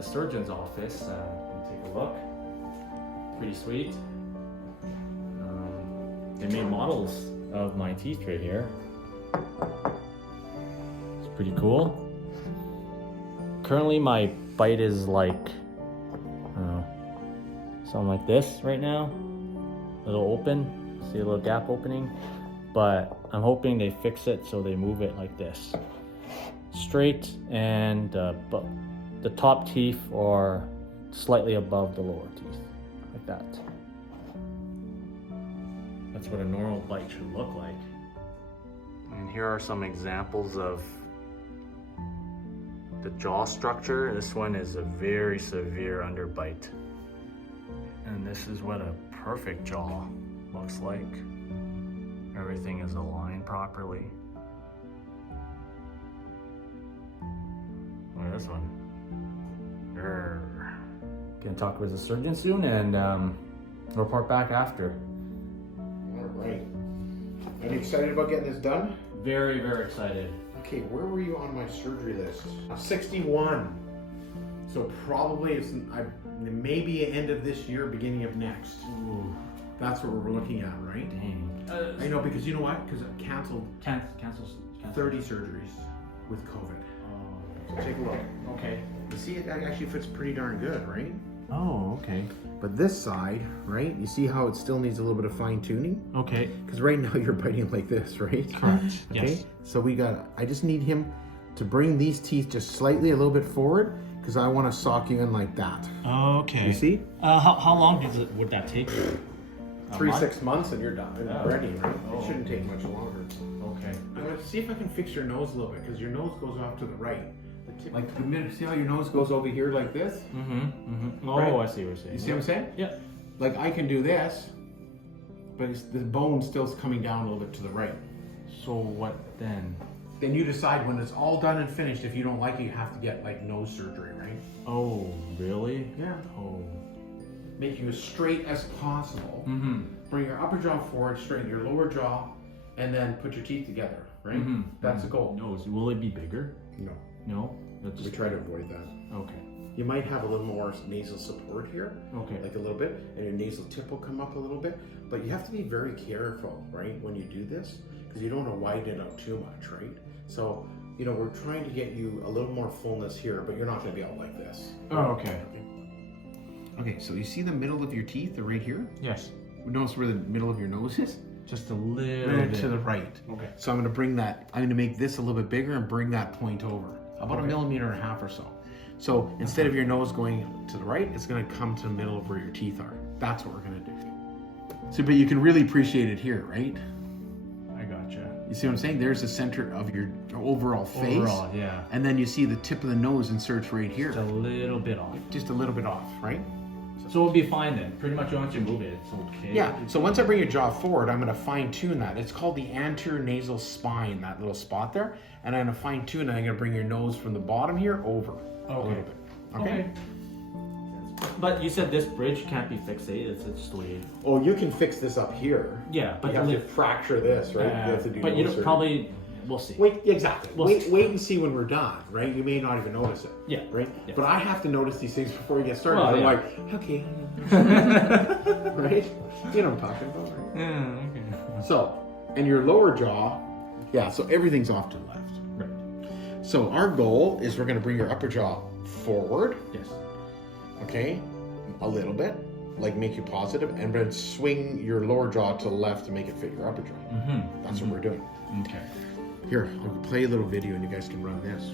the surgeon's office. Let me take a look. Pretty sweet. They made models of my teeth right here. It's pretty cool. Currently my bite is like something like this right now. A little open, see a little gap opening. But I'm hoping they fix it so they move it like this. Straight, and but the top teeth are slightly above the lower teeth, like that. That's what a normal bite should look like. And here are some examples of the jaw structure. This one is a very severe underbite. And this is what a perfect jaw looks like. Everything is aligned properly. Look at this one. Gonna talk with the surgeon soon and report back after. All right. Are you excited about getting this done? Very, very excited. Okay, where were you on my surgery list? 61. So probably it's maybe end of this year, beginning of next. Ooh. That's what we're looking at, right? Dang. I know, because you know what? Because I canceled Cancels. 30 surgeries with COVID. Oh. So take a look. Okay. You see, it actually fits pretty darn good, right? Oh, okay. But this side, right? You see how it still needs a little bit of fine tuning? Okay. Because right now you're biting like this, right? Correct. Okay. Yes. So I just need him to bring these teeth just slightly a little bit forward, because I want to sock you in like that. Okay. You see? How long would that take? 3-6 months and you're done. Yeah. Ready, right? Oh. It shouldn't take much longer. Okay. I'm gonna see if I can fix your nose a little bit, because your nose goes off to the right. Like the minute, see how your nose goes over here like this? Oh, Right. I see what you're saying. You see what I'm saying? Yeah. Like I can do this, but the bone still's coming down a little bit to the right. So what then? Then you decide when it's all done and finished. If you don't like it, you have to get like nose surgery, right? Oh, really? Yeah. Oh. Make you as straight as possible. Mm-hmm. Bring your upper jaw forward, straighten your lower jaw, and then put your teeth together, right? That's the goal. Nose. Will it be bigger? No. No? That's We try to avoid that. Okay. You might have a little more nasal support here, Okay. like a little bit, and your nasal tip will come up a little bit. But you have to be very careful, right, when you do this, because you don't want to widen it out too much, right? So, you know, we're trying to get you a little more fullness here, but you're not going to be out like this. Oh, okay. Okay, so you see the middle of your teeth, they're right here? Yes. Notice where the middle of your nose is? Just a little Right bit. to the right. Okay. So I'm going to bring that, I'm going to make this a little bit bigger and bring that point over. About Okay. 1.5 millimeters or so. So instead of your nose going to the right, it's going to come to the middle of where your teeth are. That's what we're going to do. So, but you can really appreciate it here, right? I gotcha. You see what I'm saying? There's the center of your overall face. Overall, yeah. And then you see the tip of the nose inserts right here. Just a little bit off. Just a little bit off, right? So it'll be fine then. Pretty much once you move it, it's okay. Yeah, so once I bring your jaw forward, I'm gonna fine tune that. It's called the anterior nasal spine, that little spot there. And I'm gonna fine tune it. I'm gonna bring your nose from the bottom here over a little bit. Okay? But you said this bridge can't be fixated, it's just the way. Oh, you can fix this up here. Yeah, but You have to fracture this, right? You have to do but you nose don't surgery. probably, we'll see. Wait, exactly. We'll Wait and see when we're done, right? You may not even notice it. Yeah. Right? Yeah. But I have to notice these things before you get started. Well, I'm yeah. like, okay. Right? You know what I'm talking about, right? Yeah, okay. So, and your lower jaw, yeah, so everything's off to the left. Right. So our goal is we're gonna bring your upper jaw forward, Yes. okay? A little bit, like make you positive, and then swing your lower jaw to the left to make it fit your upper jaw. That's what we're doing. Okay. Here, I'll play a little video and you guys can run this.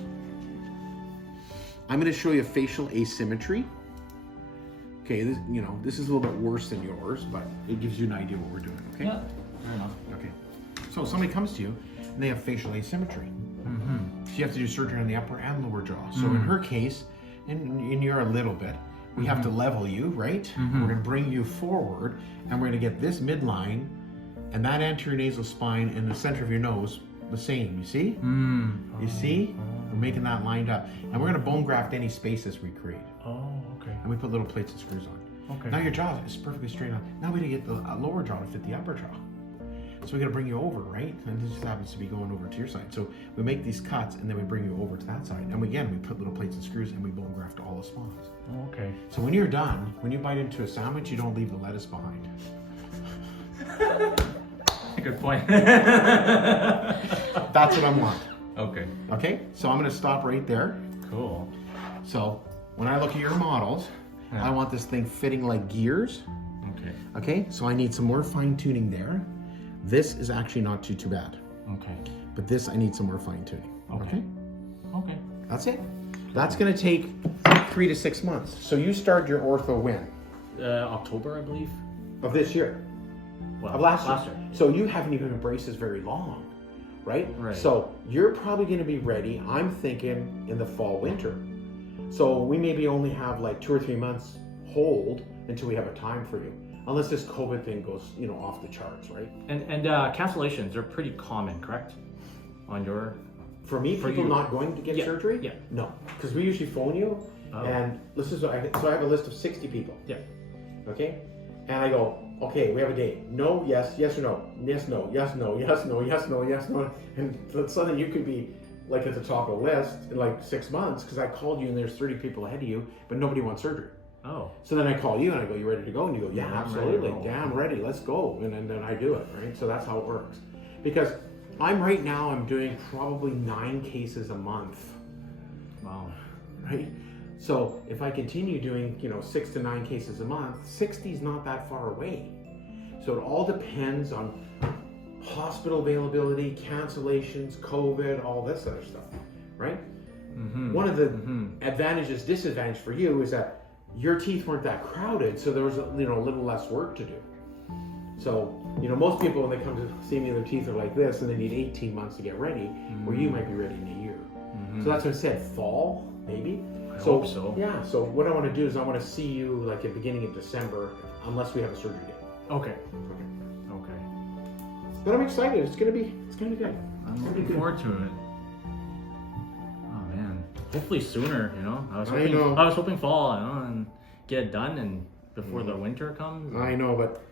I'm gonna show you facial asymmetry. Okay, this, you know, this is a little bit worse than yours, but it gives you an idea what we're doing, okay? Yeah, fair enough. Okay. So somebody comes to you and they have facial asymmetry. So you have to do surgery on the upper and lower jaw. So in her case, and you're a little bit, we have to level you, right? We're gonna bring you forward and we're gonna get this midline and that anterior nasal spine in the center of your nose the same, you see? You see? We're making that lined up. And we're gonna bone graft any spaces we create. Oh, okay. And we put little plates and screws on. Okay. Now your jaw is perfectly straight on. Now we need to get the lower jaw to fit the upper jaw. So we got to bring you over, right? And this just happens to be going over to your side. So we make these cuts and then we bring you over to that side. And again, we put little plates and screws and we bone graft all the spots. Oh, okay. So when you're done, when you bite into a sandwich, you don't leave the lettuce behind. Good point. That's what I want. Okay. Okay, so I'm gonna stop right there. Cool. So when I look at your models, I want this thing fitting like gears. Okay. Okay, so I need some more fine tuning there. This is actually not too bad. Okay. But this, I need some more fine tuning. Okay. Okay. That's it. That's gonna take 3 to 6 months. So you started your ortho when? October, I believe. Of this year? Well, Of last year. year. So you haven't even been braces very long, right? Right. So you're probably gonna be ready, I'm thinking, in the fall, winter. So we maybe only have like 2 or 3 months hold until we have a time for you. Unless this COVID thing goes, off the charts, right? And cancellations are pretty common, correct? On your... For me, For people you. not going to get surgery? Yeah. No, because we usually phone you, and this is so I have a list of 60 people. Yeah. Okay, and I go, okay, we have a date. No, yes, yes or no, yes, no, yes, no, yes, no, yes, no, yes, no, and suddenly you could be like at the top of the list in like 6 months because I called you and there's 30 people ahead of you, but nobody wants surgery. Oh. So then I call you and I go, you ready to go? And you go, yeah, I'm absolutely, ready to damn ready, let's go. And then I do it, right? So that's how it works. Because I'm doing probably 9 cases a month. Wow. Right? So if I continue doing, 6 to 9 cases a month, 60 is not that far away. So it all depends on hospital availability, cancellations, COVID, all this other stuff, right? Mm-hmm. One of the disadvantage for you is that your teeth weren't that crowded, so there was a little less work to do. So, most people when they come to see me, their teeth are like this, and they need 18 months to get ready, where you might be ready in a year. So that's what I said, fall, maybe. I hope so. Yeah, so what I want to do is I want to see you like at the beginning of December, unless we have a surgery date. Okay. Okay. Okay. But I'm excited. It's gonna be good. I'm looking forward to it. Oh man. Hopefully sooner, I was hoping fall, and get it done and before the winter comes. I know, but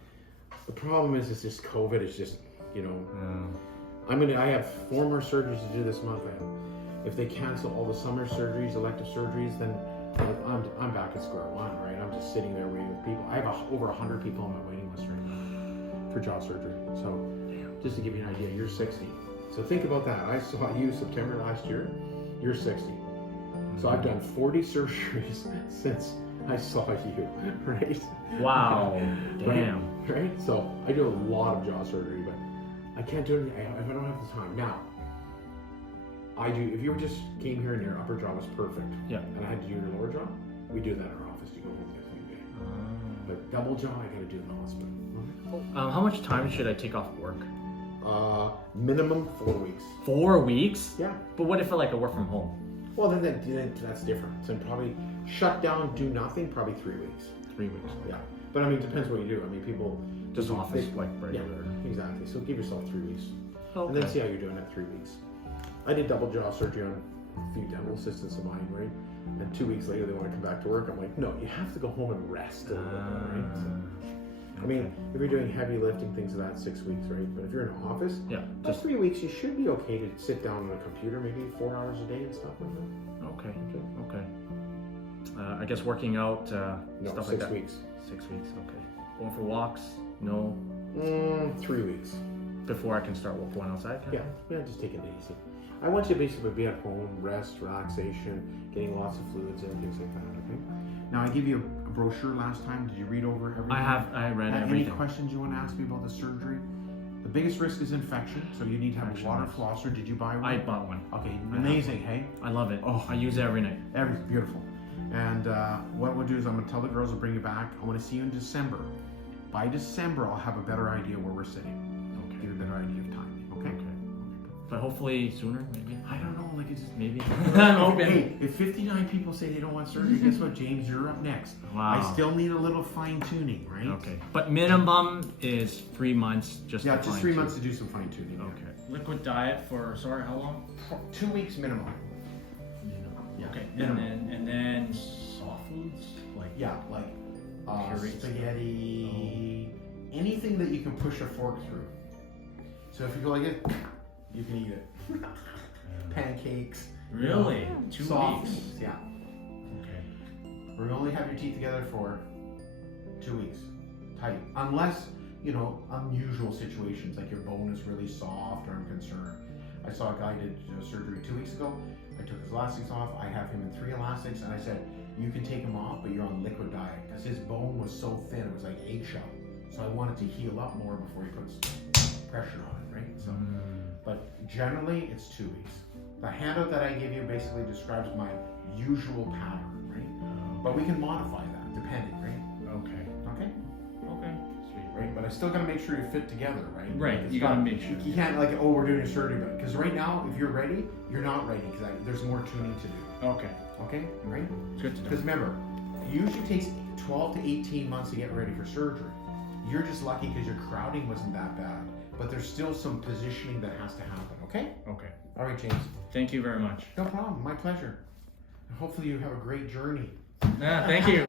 the problem is just COVID is just, I have 4 more surgeries to do this month. If they cancel all the summer surgeries, elective surgeries, then I'm back at square one, right? I'm just sitting there waiting with people. I have over 100 people on my waiting list right now for jaw surgery. So just to give you an idea, you're 60. So think about that. I saw you September last year. You're 60. So I've done 40 surgeries since I saw you, right? Wow. Damn. Right? So I do a lot of jaw surgery, but I can't do it if I don't have the time. Now, I do, if you just came here and your upper jaw was perfect, and I had to do your lower jaw, we do that in our office. You go home the same day. But double jaw, I gotta do in the hospital. How much time should I take off work? Minimum 4 weeks. 4 weeks? Yeah. But what if I work from home? Well, then that's different. So probably shut down, do nothing, probably 3 weeks. 3 weeks. Yeah. But it depends what you do. People just office like regular. Yeah, exactly. So give yourself 3 weeks. Okay. And then see how you're doing at 3 weeks. I did double jaw surgery on a few dental assistants of mine, right? And 2 weeks later they want to come back to work. I'm like, no, you have to go home and rest a little bit, right? So, if you're doing heavy lifting, things of that, 6 weeks, right? But if you're in an office, just 3 weeks, you should be okay to sit down on a computer, maybe 4 hours a day and stuff like that. Okay. I guess working out, No, stuff 6 like that. weeks. 6 weeks, okay. Going for walks? No. 3 weeks. Before I can start going outside? Yeah, just take it easy. I want you to basically be at home, rest, relaxation, getting lots of fluids and things like that, okay? Now, I gave you a brochure last time. Did you read over everything? I read everything. Any questions you want to ask me about the surgery? The biggest risk is infection, so you need to have a water flosser. Did you buy one? I bought one. Okay, amazing, hey? I love it. Oh, I use it every night. Beautiful. And what we'll do is I'm going to tell the girls to bring you back. I want to see you in December. By December, I'll have a better idea where we're sitting. Okay. Give you a better idea of timing, okay? But hopefully sooner, maybe? I don't know, maybe. I'm hoping. Hey, if 59 people say they don't want surgery, guess what, James? You're up next. Wow. I still need a little fine tuning, right? Okay. But minimum is 3 months just Yeah, to just 3 months to do some fine tuning. Okay. Liquid diet for, how long? 2 weeks minimum. Yeah. Okay. And then soft foods? Spaghetti, anything that you can push a fork through. So if you go like it, you can eat it. Pancakes. Really? 2 soft weeks? things, yeah. Okay. We're gonna only have your teeth together for 2 weeks. Tight. Unless, unusual situations, like your bone is really soft or I'm concerned. I saw a guy did surgery 2 weeks ago. I took his elastics off. I have him in 3 elastics, and I said, you can take him off, but you're on liquid diet, because his bone was so thin, it was like eggshell. So I wanted to heal up more before he puts pressure on it, right? So, but generally it's 2 weeks. The handout that I give you basically describes my usual pattern, right? But we can modify that depending, right? Okay. Okay? Okay. Sweet. Right? But I still gotta make sure you fit together, right? Right. Like, You gotta make sure. You can't we're doing a surgery, but because right now, if you're ready, you're not ready because there's more tuning to do. Okay. Okay? Right? Good to know. Because remember, it usually takes 12 to 18 months to get ready for surgery. You're just lucky because your crowding wasn't that bad, but there's still some positioning that has to happen. Okay? Okay. All right, James. Thank you very much. No problem. My pleasure. Hopefully you have a great journey. Thank you.